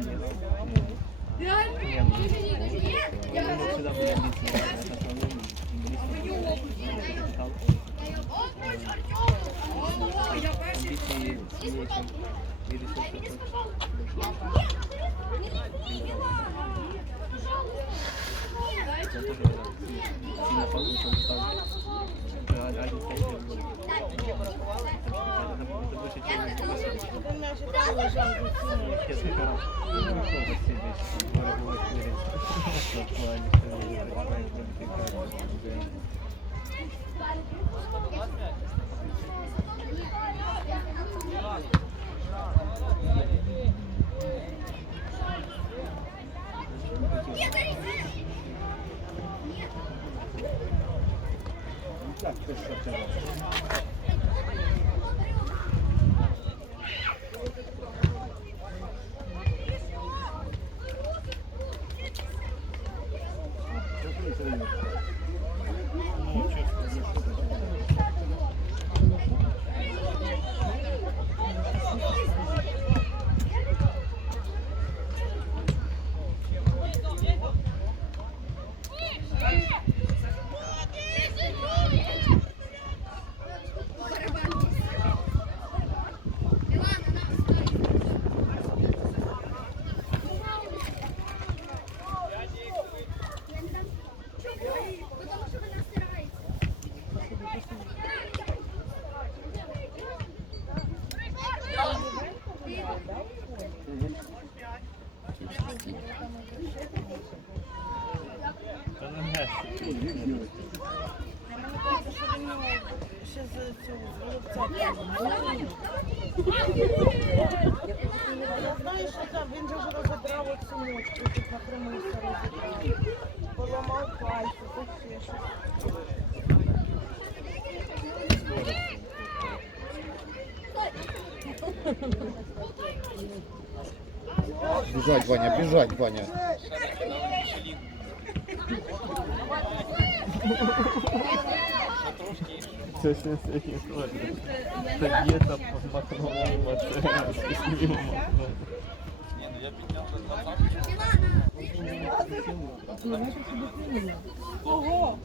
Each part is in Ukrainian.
Я тоже когда сильно погрузился, он стал ще з цього з голубця. Я знаю, що там він же ж розідрав оцю ночку, тут нахромився розідрав. Поламав пальці, тут ще щось. Бежать, Ваня, бежать, Ваня. Все, Все, все, не сложно. Это где-то махнул машину, с ним махнул. Ого!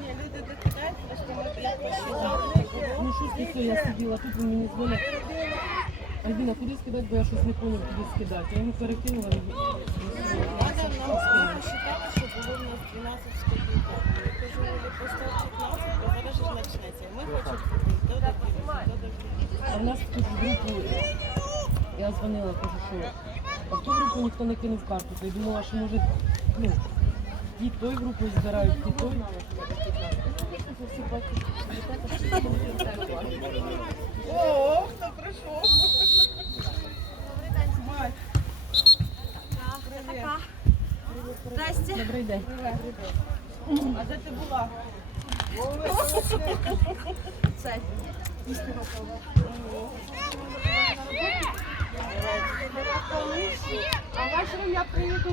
Ні, люди докидають, просто ми як посчитали. Ну ж таке, я сиділа, тут він мені дзвонить. Альбіна, куди скидати, бо я щось не поняв, куди скидати. Я йому перекинула. Надо, ми посчитали, що було в нас 12 з. Я кажу, Олі, постав 15, бо зараз ж почнеться. Ми хочемо купити, докидати. А в нас тут в групу, я дзвонила, кажу, що а в ту групу ніхто не кинув карту. То я думала, що може, ну, ті той групу збирають, ті той. О, хто прийшов? Привіт. Добрий день. А де ти була? Це. А вечором я приїду.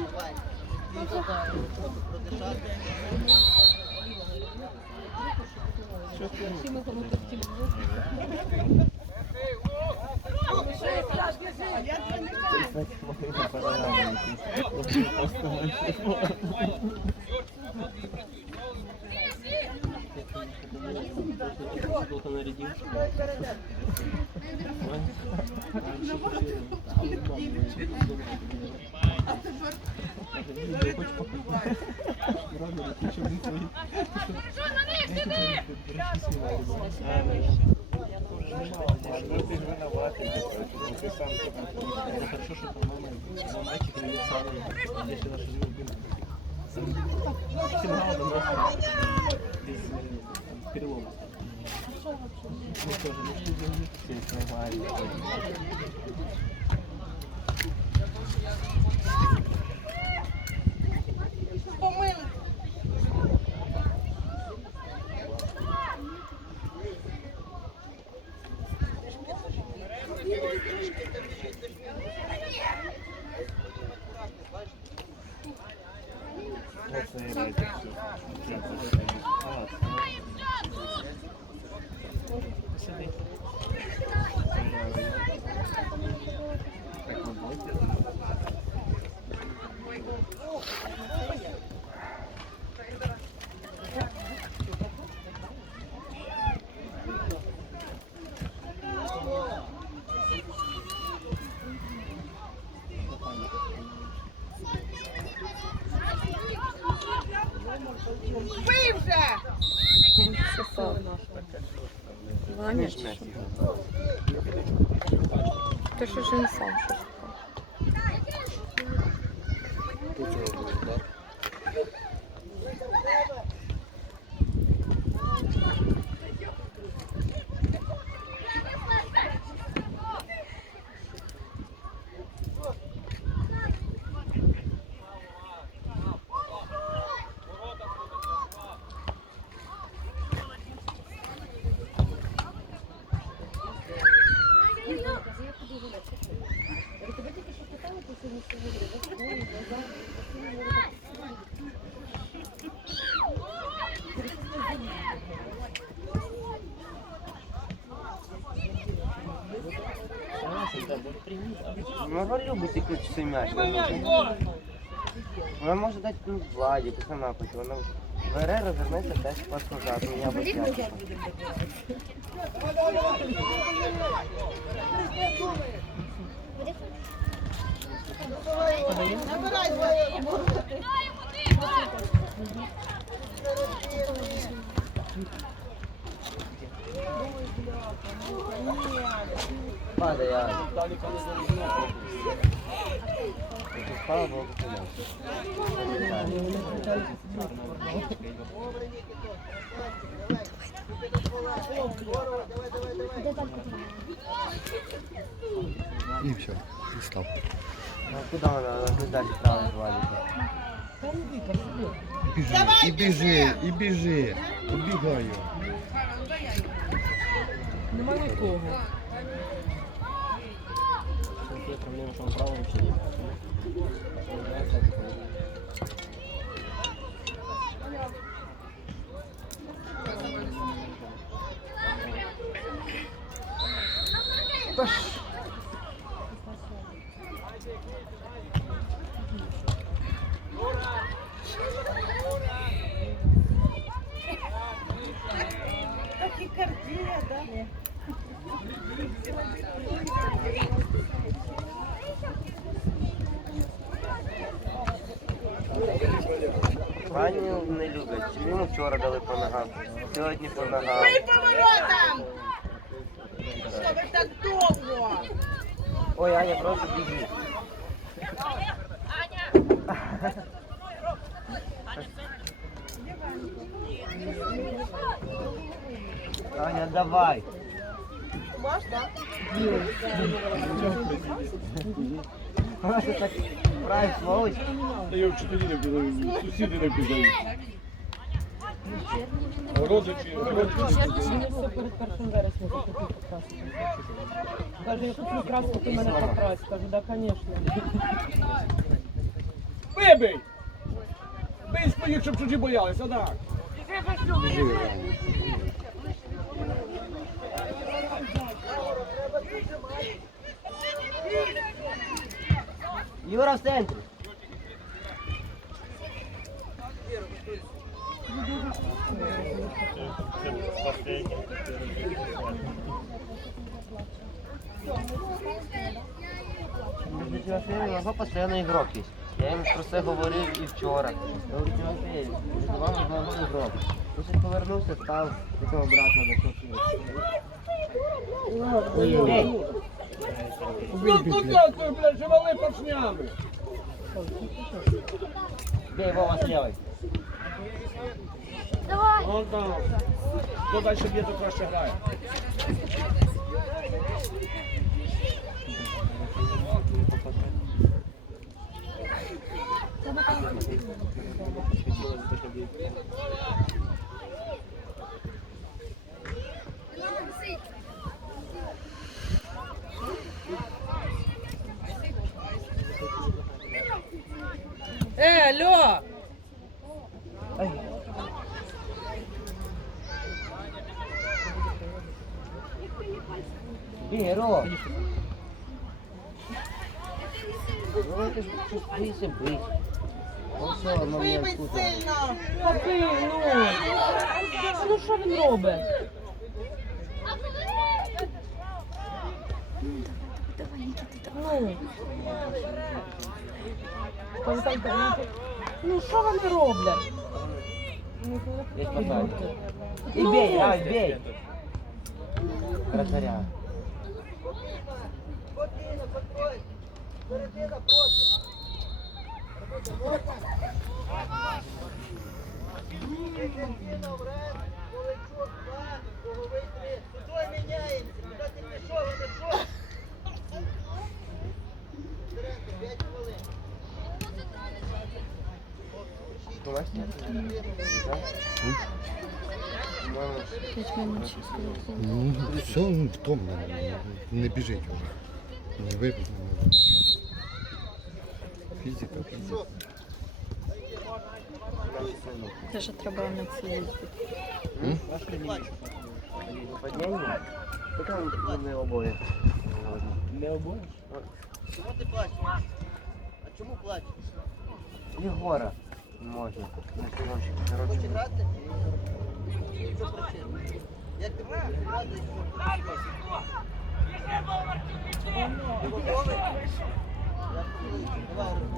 Всі ми Кто-то нарядился. Ты же виноватый. Ты сам все там Хорошо, что по-моему, мальчик или сам, я считаю, что живу Сигнал у нас без э, перелома. Ну что же, ну что делать? Все нормально. সাথে Що? Ти що ж він сам щось? Вона любить якийсь цей м'яч. Вона може дати ну, владі, ти сама хоче. Вона бере, розвернеться, дасть пас назад. Ну я м'яча. Набирай двоє. Падає, Аля. Слава Богу, ти І все, і став. Ну куди вона? Вона ж не далі правильно владі. Та не випав собі. Біжи, і біжи, і біжи. Побігаю. Нема нікого. Проблема, що да? Пані не люблять. Йому вчора дали по ногам. Сьогодні по ногам. Ой, поворотом! Що ви так довго? Ой, Аня, просто біги. Аня, давай. Можна? Вона ще так править сволоч. Та я не пізнають, сусіди не пізнають. Родичі, родичі. Перед першим вереснем захотів покрасити. Каже, я куплю краску, ти мене покрась. Кажу, да, звісно. Вибий! Бий своїх, щоб чужі боялися, так. Юра в центрі. Його постійно ігрок є. Я їм про це говорив і вчора. Я говорю, Тимофій, з вами знову ігрок. Він повернувся, став потім обратно до. Ей, Ну ти, блядь, живали поршнями? бей, Вова, слівай. Ну там. Хто далі б'є, то краще грає. Е, Бій, Ро. Ну, ж бийся, бий. Ось що, момент тут. Папи, ну. Ну що він робить? Ну. Ну, Ну що вони роблять? Питання. І бей, ай, бей. Вратаря. Домашня? Да? Мама. Ну, все, ну, втомлений. Не біжить вже. Не вибіг. Фізика, фізика. Це ж треба на це їздити. Не обоє. Не обоєш? Чому ти плачеш? А чому плачеш? Єгора можна. На кілоші. Хочеш грати? Як ти будеш грати? Ти готовий? Я готовий. Давай, роби.